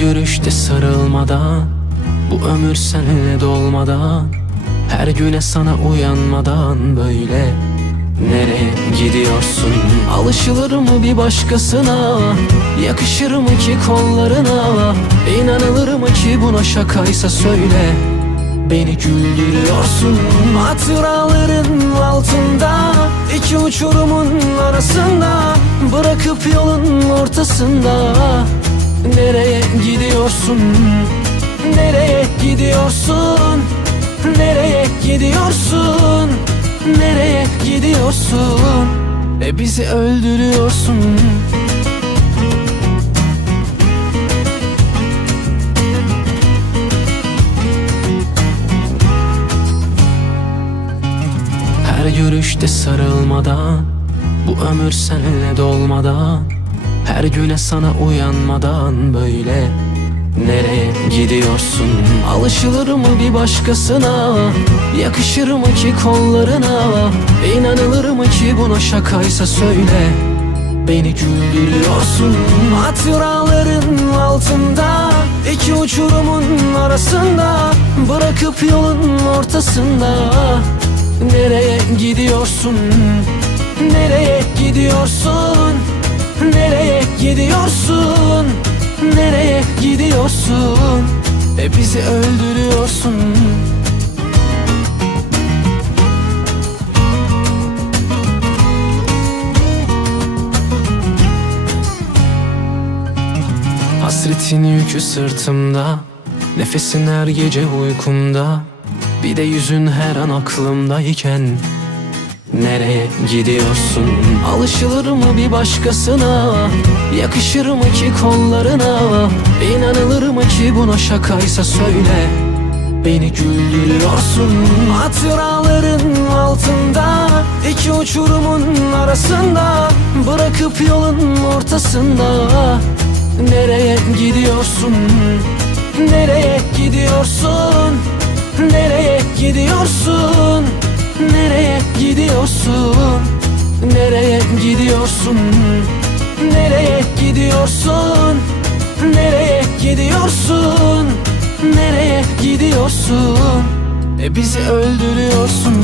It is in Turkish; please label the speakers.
Speaker 1: görüşte sarılmadan Bu ömür seninle dolmadan Her güne sana uyanmadan böyle Nereye gidiyorsun? Alışılır mı bir başkasına? Yakışır mı ki kollarına? İnanılır mı ki buna şakaysa söyle Beni güldürüyorsun Hatıraların altında iki uçurumun arasında Bırakıp yolun ortasında Nereye gidiyorsun? Nereye gidiyorsun? Nereye gidiyorsun? Nereye gidiyorsun? E bizi öldürüyorsun Her görüşte sarılmadan Bu ömür seninle dolmadan Her güne sana uyanmadan böyle Nereye gidiyorsun? Alışılır mı bir başkasına? Yakışır mı ki kollarına? İnanılır mı ki buna şakaysa söyle Beni güldürüyorsun Hatıraların altında iki uçurumun arasında Bırakıp yolun ortasında Nereye gidiyorsun? Nereye gidiyorsun? Gidiyorsun? E bizi öldürüyorsun Hasretin yükü sırtımda Nefesin her gece uykumda Bir de yüzün her an aklımdayken Nereye gidiyorsun? Alışılır mı bir başkasına? Yakışır mı ki kollarına? İnanılır mı ki buna şakaysa söyle Beni güldürüyorsun Hatıraların altında iki uçurumun arasında Bırakıp yolun ortasında Nereye gidiyorsun? Nereye gidiyorsun? Nereye gidiyorsun? Nereye gidiyorsun? Nereye gidiyorsun? Nereye gidiyorsun? Nereye gidiyorsun? Nereye gidiyorsun? E bizi öldürüyorsun